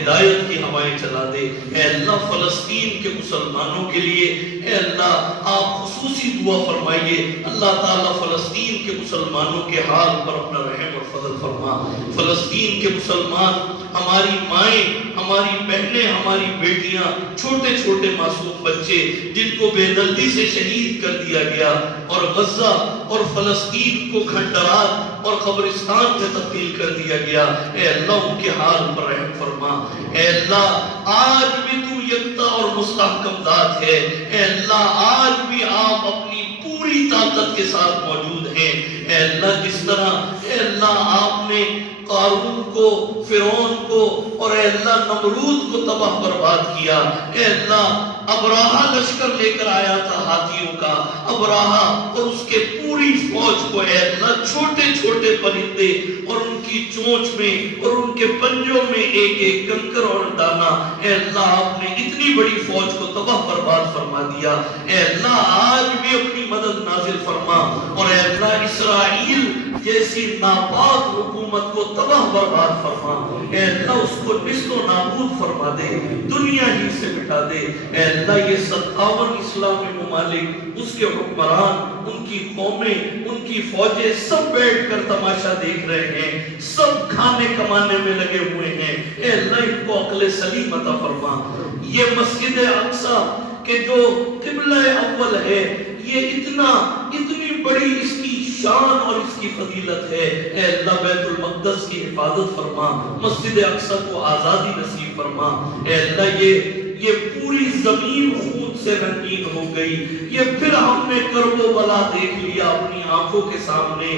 ہدایت کی ہوائیں چلا دے۔ اے اللہ فلسطین کے مسلمانوں کے لیے اے اللہ آپ خصوصی دعا فرمائیے، اللہ تعالیٰ فلسطین کے مسلمانوں کے حال پر اپنا رحم اور فضل فرما۔ فلسطین کے مسلمان، ہماری مائیں، ہماری بہنیں، ہماری بیٹیاں، چھوٹے چھوٹے معصوم بچے جن کو بے دردی سے شہید کر دیا گیا، اور غزہ اور فلسطین کو کھنڈرات اور قبرستان میں تبدیل کر دیا گیا، اے اللہ ان کے حال پر رحم فرما۔ اے اللہ آج بھی تو یکتا اور مستحکم ذات ہے، اے اللہ آج بھی آپ اپنی پوری طاقت کے ساتھ موجود ہیں۔ اے اللہ جس طرح اے اللہ آپ نے قارون کو، فرعون کو اور اے اللہ نمرود کو تباہ برباد کیا، اے اللہ ابراہا لشکر لے کر آیا تھا ہاتھیوں کا، ابراہا اور اس کے پوری فوج کو اے اللہ چھوٹے چھوٹے پرندے اور ان کی چونچ میں اور ان کے پنجوں میں ایک ایک کنکر اور دانا، اے اللہ آپ نے اتنی بڑی فوج کو تباہ برباد فرما دیا۔ اے اللہ آج بھی اپنی مدد نازل فرما، اور اے اللہ اسرائیل جیسی ناپاک حکومت کو تباہ برباد فرما، اے اللہ اس کو نیست و نابود فرما دے، دنیا ہی سے مٹا دے۔ اے اللہ یہ 57 اسلامی ممالک، اس کے حکمران، ان کی قومیں، ان کی فوجیں سب بیٹھ کر تماشا دیکھ رہے ہیں، سب کھانے کمانے میں لگے ہوئے ہیں، اے اللہ ان کو عقل سلیم عطا فرما۔ یہ مسجد اقصی کہ جو قبلہ اول ہے، یہ اتنی بڑی اس کی شان اور اس کی فضیلت ہے، اے اللہ بیت المقدس کی حفاظت فرما، مسجد اقصی کو آزادی نصیب فرما۔ اے اللہ یہ پوری زمین خون سے رنگین ہو گئی، یہ پھر ہم نے کرب و بلا دیکھ لیا اپنی آنکھوں کے سامنے۔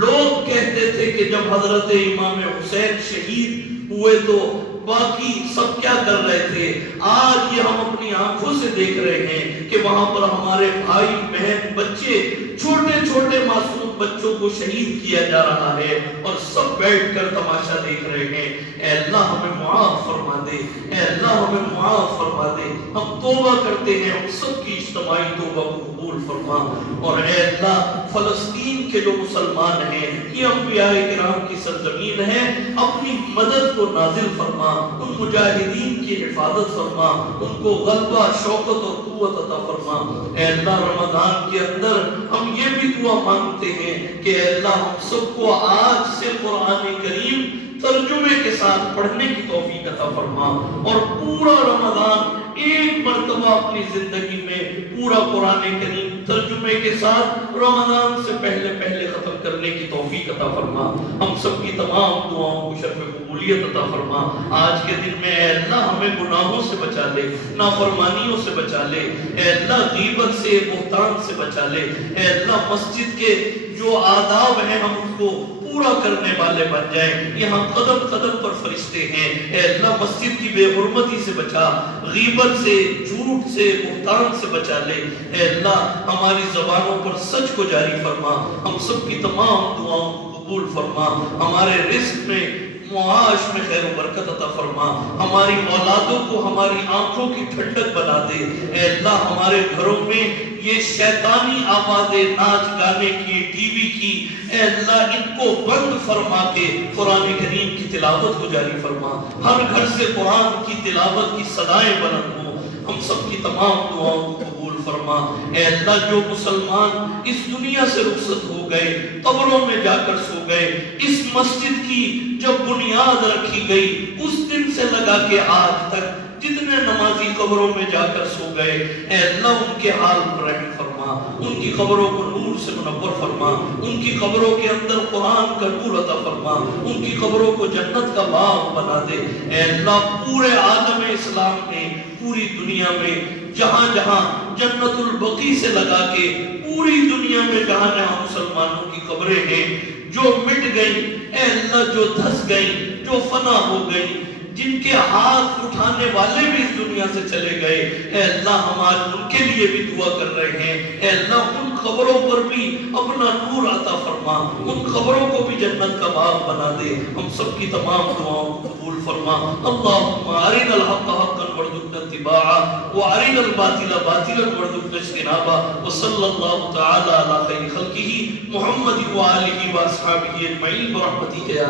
لوگ کہتے تھے کہ جب حضرت امام حسین شہید ہوئے تو باقی سب کیا کر رہے تھے، آج یہ ہم اپنی آنکھوں سے دیکھ رہے ہیں کہ وہاں پر ہمارے بھائی بہن بچے، چھوٹے چھوٹے معصوم بچوں کو شہید کیا جا رہا ہے اور سب بیٹھ کر تماشا دیکھ رہے ہیں۔ اے اللہ ہمیں معاف فرما دے، اے اللہ ہمیں معاف فرما دے، ہم توبہ کرتے ہیں، ہم سب کی اجتماعی توبہ کو قبول فرما۔ اور اے اللہ فلسطین کے جو مسلمان ہیں، یہ انبیاء کرام کی سرزمین ہے، اپنی مدد کو نازل فرما، ان مجاہدین کی حفاظت فرما، ان کو غلبہ، شوکت اور قوت عطا فرما۔ اے اللہ رمضان کے اندر ہم یہ بھی دعا مانگتے ہیں کہ اے اللہ ہم سب کو آج سے قرآن کریم ترجمے کے ساتھ پڑھنے کی توفیق عطا فرما، اور پورا رمضان ایک مرتبہ اپنی زندگی میں پورا قرآن کریم ترجمے کے ساتھ رمضان سے پہلے ختم کرنے کی توفیق عطا فرما۔ ہم سب کی تمام دعاؤں کو شرف قبولیت عطا فرما۔ آج کے دن میں اے اللہ ہمیں گناہوں سے بچا لے، نافرمانیوں سے بچا لے، اے اللہ غیبت سے، بہتان سے بچا لے، اے اللہ مسجد کے جو آداب ہیں ہم ان کو پورا کرنے والے بن جائیں۔ یہاں قدم قدم پر فرشتے ہیں، اے اللہ مسجد کی بے حرمتی سے بچا، غیبت سے، جھوٹ سے، بہتان سے بچا لے، اے اللہ ہماری زبانوں پر سچ کو جاری فرما، ہم سب کی تمام دعاؤں کو قبول فرما، ہمارے رزق میں، معاش میں خیر و برکت عطا فرما، ہماری اولادوں کو ہماری آنکھوں کی ٹھنڈک بنا دے، اے اللہ ہمارے گھروں میں یہ شیطانی آوازیں ناچ گانے کی، ٹی وی کی، اے اللہ ان کو بند فرما کے قرآن کریم کی تلاوت کو جاری فرما، ہر گھر سے قرآن کی تلاوت کی صدائیں بلند ہوں، ہم سب کی تمام دعاؤں کو قبول فرما۔ اے اللہ جو مسلمان اس دنیا سے رخصت ہو گئے، قبروں میں جا کر سو گئے، اس مسجد کی جب بنیاد رکھی گئی اس دن سے لگا کے آج تک جتنے نمازی قبروں میں جا کر سو گئے، اے اللہ ان کے حال پر رحم فرما، ان کی قبروں کو نور سے منور فرما، ان کی قبروں کے اندر قرآن کا نور عطا فرما، ان کی قبروں کو جنت کا باغ بنا دے۔ اے اللہ پورے عالم اسلام میں، پوری دنیا میں جہاں جہاں جنت البقیع سے لگا کے پوری دنیا میں جہاں جہاں مسلمانوں کی قبریں ہیں جو مٹ گئیں، اے اللہ جو دھس گئیں، جو فنا ہو گئیں، جن کے ہاتھ اٹھانے والے بھی اس دنیا سے چلے گئے، اے اللہ ہم آج ان کے لیے بھی دعا کر رہے ہیں، اے اللہ ان قبروں پر بھی اپنا نور عطا فرما، ان قبروں کو بھی جنت کا باغ بنا دے، ہم سب کی تمام دعاؤں کو قبول فرما۔ اللہم ارنا الحق حقا وارزقنا اتباعہ وارنا الباطل باطلا وارزقنا اجتنابہ، وصلی اللہ تعالی علی خیر خلقہ محمد وآلہ واصحابہ اجمعین برحمتک یا